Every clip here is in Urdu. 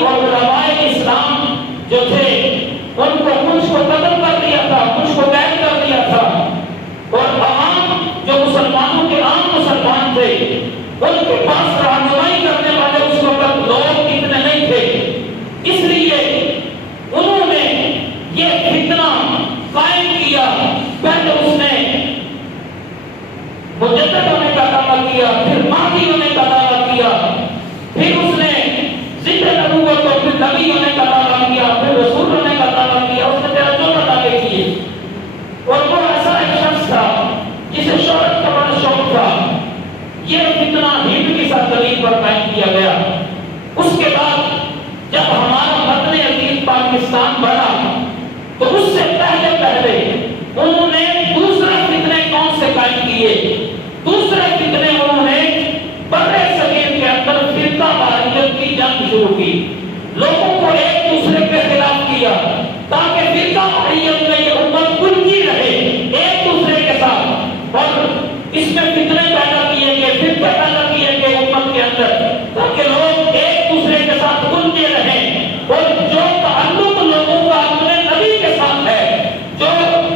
اور علماء اسلام جو تھے ان کو کچھ کو قتل کر دیا تھا، کچھ کو قید کر دیا تھا، اور عوام جو مسلمانوں کے عام مسلمان تھے ان کے پاس رہنمائی کرنے والے اس وقت لوگ اتنے نہیں تھے، اس لیے انہوں نے یہ فتنہ قائم کیا۔ پہلے اس نے مجدد ہونے کا دعویٰ کیا، پھر مہدی ہونے کا دعویٰ کیا، پھر اس نے ذکر نبوت اور پھر نبی ہونے کا دعویٰ کیا، پھر رسول ہونے کا دعویٰ کیا۔ اس نے 13 دعوے کیے، اور وہ ایسا ایک شخص تھا جسے شہرت کا بڑا شوق تھا۔ یہ فتنہ ہند کی سرزمین پر قائم کیا گیا۔ اس کے بعد جب ہمارا وطن عزیز پاکستان بڑا تو اس سے پہلے انہوں نے دوسرے فتنے کون سے قائم کیے؟ دوسرے فتنے انہوں نے بر صغیر کے اندر فرقہ واریت کی جنگ شروع کی، لوگوں کو ایک دوسرے کے خلاف کیا تاکہ فرقہ واریت میں یہ امت الجھی رہے ایک دوسرے کے ساتھ، اور اس میں فتنے پیدا کیے گئے، فرقے پیدا کیے گئے امت کے اندر تاکہ لوگ ایک دوسرے کے ساتھ الجھے رہیں، اور جو تعلق لوگوں کا اپنے نبی کے ساتھ ہے، جو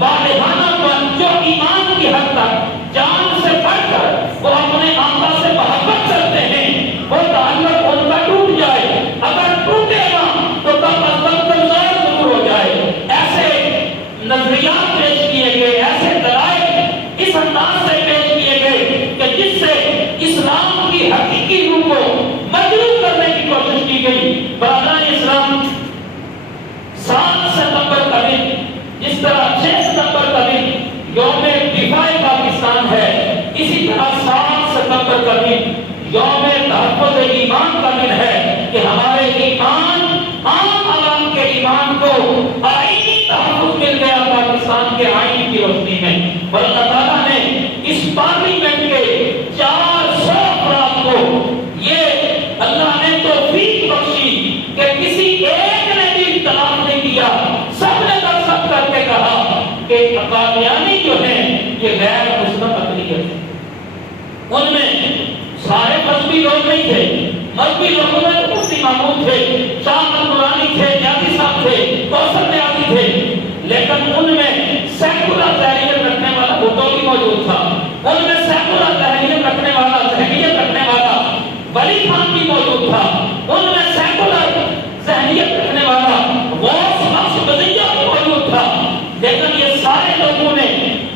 والہانہ پر، جو ایمان کی حد تک جان سے بڑھ کر وہ اپنے آقا سے محبت کرتے ہیں، وہ تعلق ان کا ٹوٹ جائے۔ اگر ٹوٹے گا تو کم از کم کمزور ضرور ہو جائے۔ ایسے نظریات پیش کیے گئے، ایسے دلائل اس انداز سے پیش کیے گئے کہ جس سے اسلام کی حقیقی روح کو مجروح کرنے کی کوشش کی گئی۔ برادران اسلام، 7 ستمبر کا دن جس طرح 6 ستمبر کا دن یوم دفاع پاکستان ہے، اسی طرح 7 ستمبر کا دن یوم تحفظ ایمان کا دن ہے کہ ہمارے ایمان، عام عوام کے ایمان کو آئینی تحفظ مل گیا پاکستان کے آئین کی روشنی میں۔ اور اللہ تعالیٰ نے اس پارلیمنٹ کے 400 افراد کو یہ اللہ نے توفیق بخشی کہ کسی ایک نے بھی اختلاف نہیں کیا، سب نے دستخط کر کے کہا کہ قادیانی جو ہیں یہ غیر مسلم اقلیت ہے۔ ان میں سارے مذہبی لوگ نہیں تھے، مذہبی لوگوں میں مفتی محمود تھے، شاہ احمد نورانی تھے، نیازی صاحب تھے، کوثر نیازی تھے، لیکن ان میں سیکولر تحریت رکھنے والا بھٹو بھی موجود تھا، ان میں سیکولر تحریت رکھنے والا، ذہنیت رکھنے والا ولی خان بھی موجود تھا، ان میں سیکولر ذہنیت رکھنے والا غوث بخش بزیہ بھی موجود تھا۔ لیکن یہ سارے لوگوں نے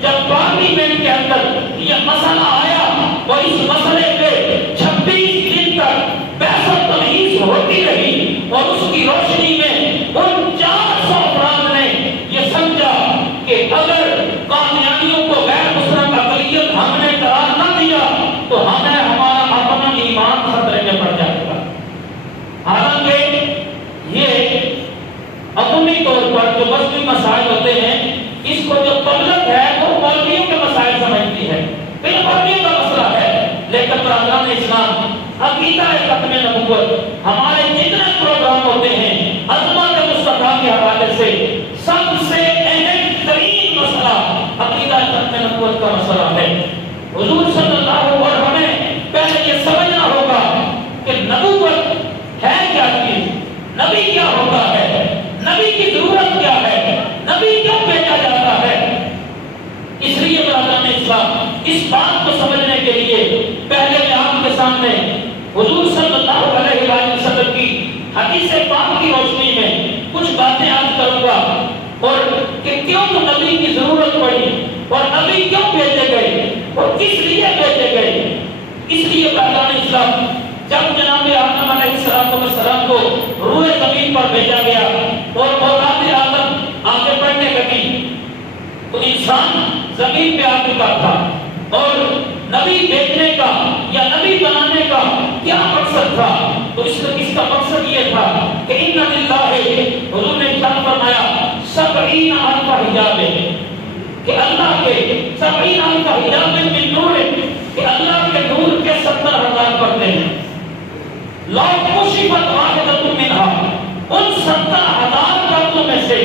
جب پارلیمنٹ کے اندر یہ مسئلہ آیا اور اس مسئلے پہ 26 دن تک بحث و تمیز ہوتی رہی، اور اس کی روشنی میں ان 400 افراد نے یہ سمجھا کہ اگر قادیانیوں کو غیر مسلم اقلیت ہم نے قرار نہ دیا تو ہمیں ہمارا اپنا ایمان خطرے میں پڑ جائے گا۔ حالانکہ یہ عمومی طور پر جو مذہبی مسائل ہوتے ہیں اس کو جو پبلک ہے وہ مولویوں کے مسائل سمجھتی ہے، یہ مولویوں کا مسئلہ ہے، لیکن برادران اسلام، عقیدہ ختم نبوت، ہمارے جتنے پروگرام ہوتے ہیں عظمت مصطفیٰ کے حوالے سے سب سے اہم ترین مسئلہ عقیدہ ختم نبوت کا مسئلہ ہے۔ حضور صلی اللہ علیہ وسلم، ہمیں پہلے یہ سمجھنا ہوگا کہ نبوت ہے کیا چیز، نبی کیا ہوتا ہے، نبی کی ضرورت کیا ہے، نبی کیوں بھیجا جاتا ہے۔ اس لیے برادران اسلام، اس بات کو سمجھنے کے لیے پہلے میں آپ کے سامنے حضور صلی اللہ علیہ وسلم کی حدیث پاک کی روشنی میں کچھ باتیں عرض کروں گا، اور کہ کیوں نبی کی ضرورت پڑی اور نبی کیوں بھیجے گئے اور کس لیے بھیجے گئے۔ اس لیے برادران اسلام، جب جناب آدم علیہ السلام کو روح زمین پر بھیجا گیا اور اولاد آدم آگے بڑھنے لگی تو انسان زمین پہ آ چکا تھا، اور نبی بھیجنے کا یا نبی بنانے کا کیا مقصد تھا؟ تو اس کا مقصد یہ تھا کہ ان للہ، حضور نے ارشاد فرمایا 70 الف حجاب، کہ اللہ کے 70 الف حجاب من نور، کہ اللہ کے نور کے 70,000 پردے ہیں۔ لو کشفت واحدۃ منہا، ان 70,000 پردوں میں سے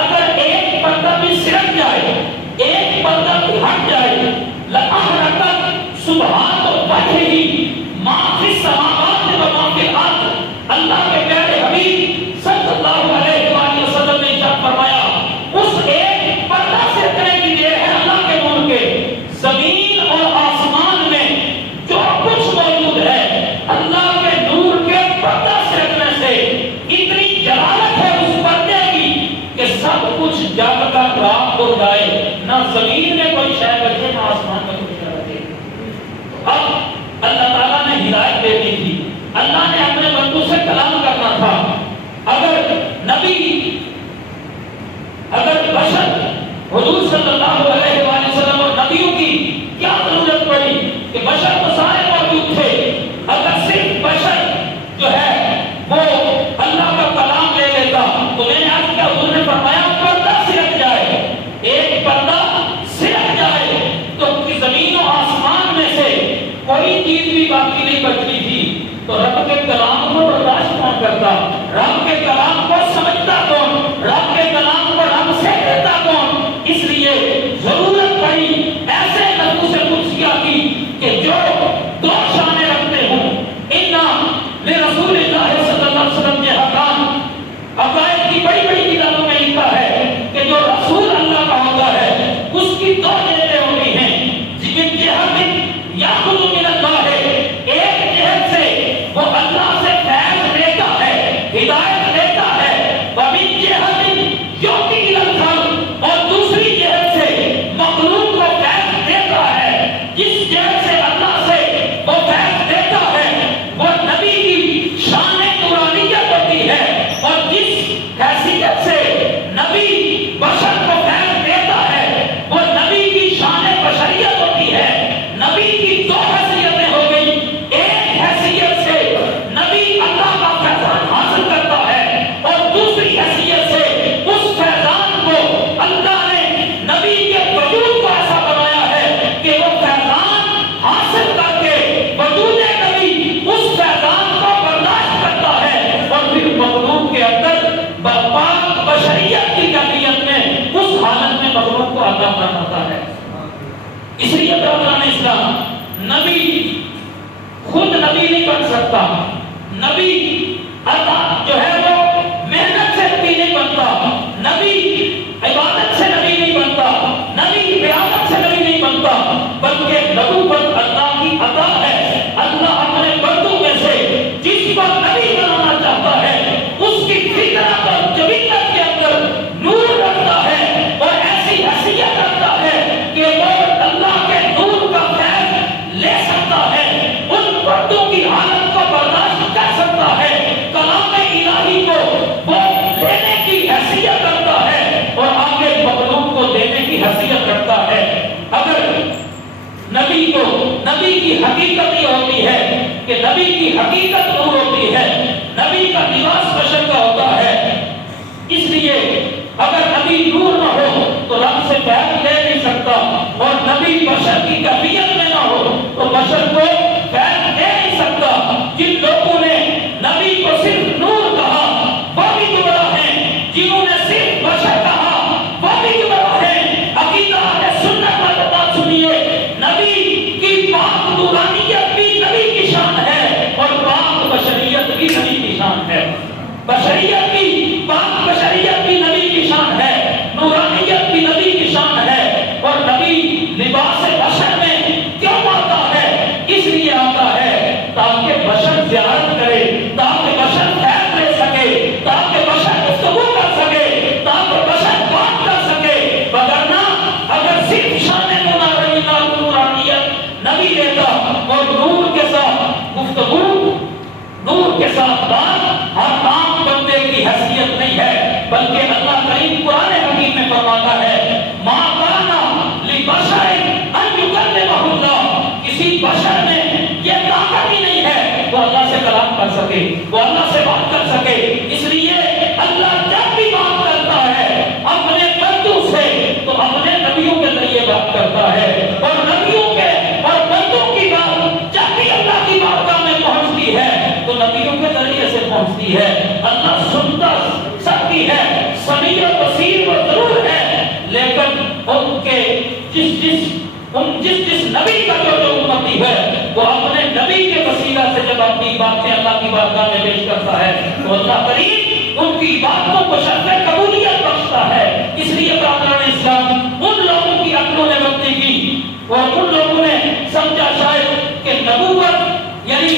اگر ایک پردہ بھی سرک جائے، ایک پردہ بھی ہٹ جائے، لَأَحْرَقَتْ سُبْحَانَ وَجْهِهِ مَا فِي السَّمَاوَاتِ وَمَا فِي الْأَرْضِ، اللہ کے پیارے اللہ علیہ وآلہ وسلم اور نبیوں کی کیا ضرورت پڑی کہ بشر تو سارے موجود تھے، اگر صرف بشر جو ہے وہ اللہ کا کلام لے لیتا تو میں نے آج کیا حضور نے فرمایا پردہ سرک جائے، ایک پردہ سرک جائے تو زمین و آسمان میں سے کوئی چیز بھی باقی نہیں بچتی تھی۔ تو رب کے کلام کو برداشت کون کرتا، رب کے کلام کو سمجھتا کون، رب کے کلام کو رب سے لیتا کون؟ اس لیے ضرورت پڑی ایسے نفوس قدسیہ کی کہ جو دو شانیں رکھتے ہوں۔ انا لرسول اللہ صلی اللہ علیہ وسلم کے حقان، عقائد کی بڑی بڑی کتابوں میں لکھا ہے کہ جو رسول اللہ کا ہوتا ہے اس کی دو جہتیں ہوتی ہیں، جن جہت یاخذ من اللہ ہے، ایک جہت سے وہ اللہ سے فیض لیتا ہے، ہدایت لیتا ہے، ومن جہت یعطی الی الخلق، اور دوسری جہت سے مخلوق کو فیض دیتا ہے۔ جس جہت سے اللہ سے وہ فیض دیتا ہے وہ نبی کی شان نورانیت ہوتی ہے، اور جس حیثیت سے نبی بشر کو فیض دیتا ہے وہ نبی کی شان بشریت ہوتی ہے۔ نبی کی دو حیثیتیں ہو گئی، ایک حیثیت سے نبی اللہ کا فیضان حاصل کرتا ہے، اور دوسری حیثیت سے اس فیضان کو اللہ نے نبی کے وجود کو ایسا بنایا ہے کہ وہ فیضان حاصل کر کے وجود نبی اس فیضان کو برداشت کرتا ہے، اور پھر مخلوق کے اندر پاک بشریت کی کیفیت میں اس حالت میں مخلوق کو عطا فرماتا ہے۔ اس لیے برادران اسلام، نبی خود نبی نہیں بن سکتا، نبی عطا جو ہے وہ محنت سے نبی نہیں بنتا، نبی عبادت سے نبی نہیں بنتا، نبی ریاضت سے نبی نہیں بنتا، بلکہ نبوت اللہ کی عطا ہے۔ اللہ اپنے بندوں میں سے جس پر نبی بنانا چاہتا ہے اس کی فطرت اور جبلت کے اندر نور رکھتا ہے، اور ایسی حیثیت رکھتا ہے کہ وہ اللہ کے نور کا فیض لے سکتا ہے، ان پردوں کی حالت کو برداشت کر سکتا ہے، کلام الہی کو وہ لینے کی حیثیت رکھتا ہے، اور آگے مخلوق کو دینے کی حیثیت رکھتا ہے۔ اگر نبی کو، نبی کی حقیقت یہ ہوتی ہے کہ نبی کی حقیقت نور ہوتی ہے، نبی کا لباس بشر کا ہوتا ہے، اس لیے اگر نبی نور نہ ہو تو رب سے فیض لے نہیں سکتا، اور نبی بشر کی کیفیت میں نہ ہو تو بشر کو فیض دے نہیں سکتا۔ جن لوگوں نے نبی کو صرف نور کہا وہ بھی گمراہ ہیں، جنہوں نے صرف بشر کہا وہ بھی گمراہ ہیں۔ عقیدہ اہل سنت کا بات سنیے، نبی کی پاک نورانیت بھی نبی کی شان ہے، اور پاک بشریت بھی نبی کی شان ہے۔ بشریت کی، پاک بشریت بھی نبی کی شان ہے، نورانیت بھی نبی کی شان ہے، اور نبی لباس بشر میں کیوں آتا ہے؟ اس لیے آتا ہے تاکہ بشر زیارت کرے، تاکہ بشر فیض لے سکے، تاکہ بشر گفتگو کر سکے، تاکہ بشر بات کر سکے۔ وگرنہ اگر صرف شان نورانیت نبی لیتا اور نور کے ساتھ گفتگو، نور کے ساتھ بات، ہر عام بندے کی حیثیت نہیں ہے، بلکہ اللہ کریم قرآن حکیم میں فرماتا ہے ما کان لبشر ان یکلمہ اللہ، کسی بشر میں یہ طاقت ہی نہیں ہے وہ اللہ سے کلام کر سکے، وہ اللہ سے بات کر سکے۔ اس لیے اللہ جب بھی بات کرتا ہے اپنے بندوں سے تو اپنے نبیوں کے ذریعے بات کرتا ہے، اور نبیوں کے اور بندوں کی بات جب بھی اللہ کی بارگاہ میں پہنچتی ہے تو نبیوں کے ذریعے سے پہنچتی ہے۔ اللہ سنتا سب کی ہے، سمیع و بصیر وہ ضرور ہے، لیکن ان کے جس نبی کا جو امتی ہے وہ اپنے نبی کے وسیلہ سے جب اپنی باتیں اللہ کی بارگاہ میں پیش کرتا ہے تو اللہ کریم ان کی باتوں کو شرط قبولیت بخشتا ہے۔ اس لیے برادران اسلام، ان لوگوں کی عقلوں نے غلطی کی اور ان لوگوں نے سمجھا شاید کہ نبوت یعنی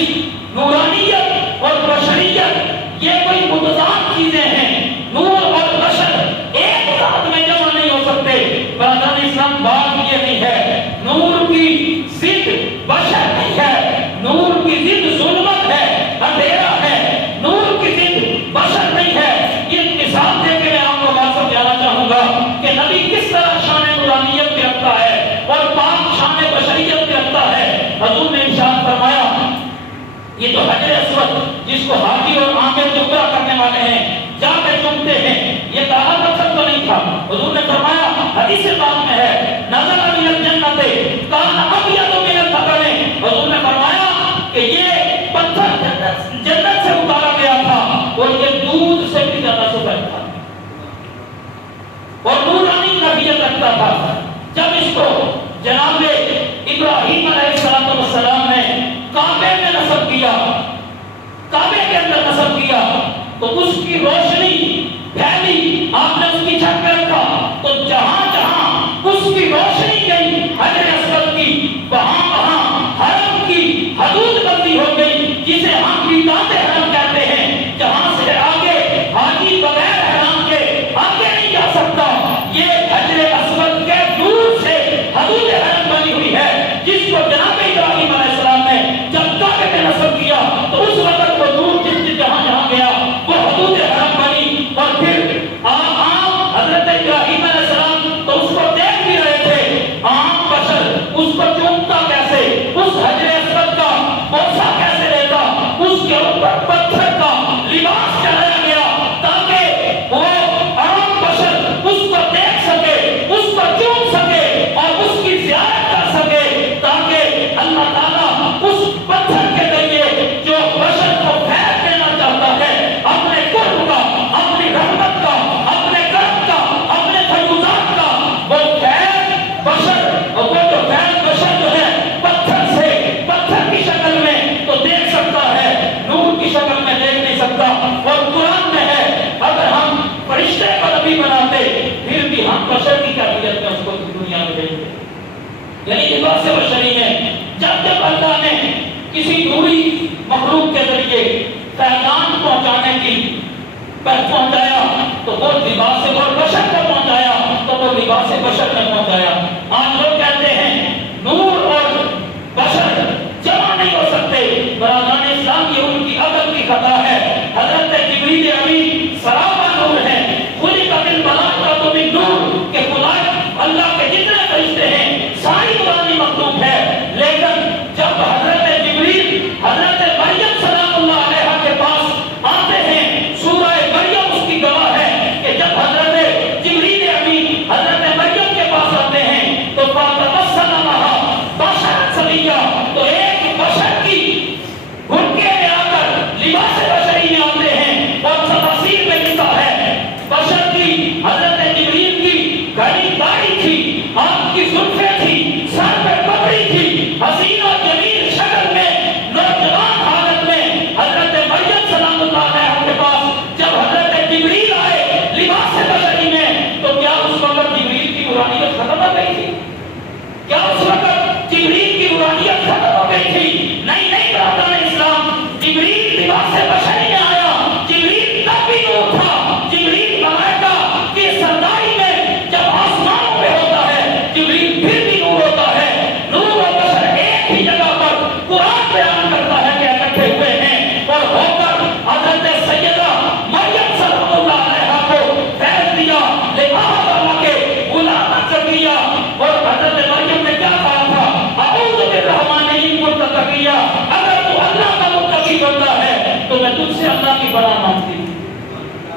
نورانیت اور بشریت یہ کوئی متضاد چیزیں ہیں، نور اور بشر ایک ساتھ میں جمع نہیں ہو سکتے۔ برادران اسلام، بات یہ نہیں ہے نور کی ضد بشر نہیں ہے، نور کی ضد ظلمت ہے، اندھیرا ہے، نور کی ضد بشر نہیں ہے۔ یہ مثال دے کے میں آپ کو بات سمجھانا چاہوں گا کہ نبی کس طرح شان نورانیت یہ تو حجر اسود جس کو حاجی اور عامر جو عمرہ کرنے والے ہیں جا کے چومتے ہیں، یہ کالا پتھر تو نہیں تھا۔ حضور نے فرمایا، حدیث پاک میں ہے، نزل من الجنت کان ابیض من البقر، حضور نے فرمایا کہ یہ پتھر جنت سے اتارا گیا تھا اور یہ دودھ سے بھی زیادہ سفید تھا اور نورانی نبیت رکھتا تھا۔ جب اس کو جناب ابراہیم علیہ السلام نے کعبے میں نصب کیا، کعبے کے اندر نصب کیا، تو اس کی روشنی پھیلی، آپ نے اس کی چھت پہ رکھا تو جہاں جہاں اس کی روشنی گئی حجر اسود کی، وہاں وہاں حرم کی حدود بندی ہو گئی، جسے ہم میقات حرم کہتے ہیں، جہاں سے آگے حاجی بغیر احرام کے آگے نہیں جا سکتا۔ یہ حجر اسود کے دور سے حدود حرم بنی ہوئی ہے، جس کو جناب ابراہیم علیہ السلام نے جب کعبے میں نصب کیا تو اس وقت وہ دور جس جہاں جہاں گیا وہ حدود حرم بنی، اور پھر عام حضرت ابراہیم علیہ السلام تو اس کو دیکھ بھی رہے تھے، عام بشر اس کو چومتا کیسے، اس حجر اسود کا بوسہ کیسے لیتا، اس کے اوپر پتھر کا لباس چڑھایا گیا تاکہ وہ عام بشر اس کو دیکھ سکے، اس کو چوم سکے اور اس کی زیارت کر سکے، تاکہ اللہ تعالیٰ اس پتھر کے ذریعے جو بشر کو خیر دینا چاہتا ہے، اپنے قرب کا، اپنی رحمت کا، اپنے کرم کا، اپنے فیوزات کا، وہ خیر بشر، وہ جو خیر بشر جو ہے پتھر سے، پتھر کی شکل میں تو دیکھ سکتا ہے، نور کی شکل میں دیکھ نہیں سکتا۔ اور قرآن میں ہے اگر ہم فرشتے کو نبی بناتے پھر بھی ہم بشر کی کیفیت میں اس کو دنیا میں بھیجتے، یعنی لباس بشری ہے۔ جب جب اللہ نے کسی نوری مخلوق کے ذریعے پیغام پہنچایا تو وہ لباس بشر کو پہنچایا، تو وہ لباس بشر میں پہنچایا۔ آج لوگ کہتے ہیں نور اور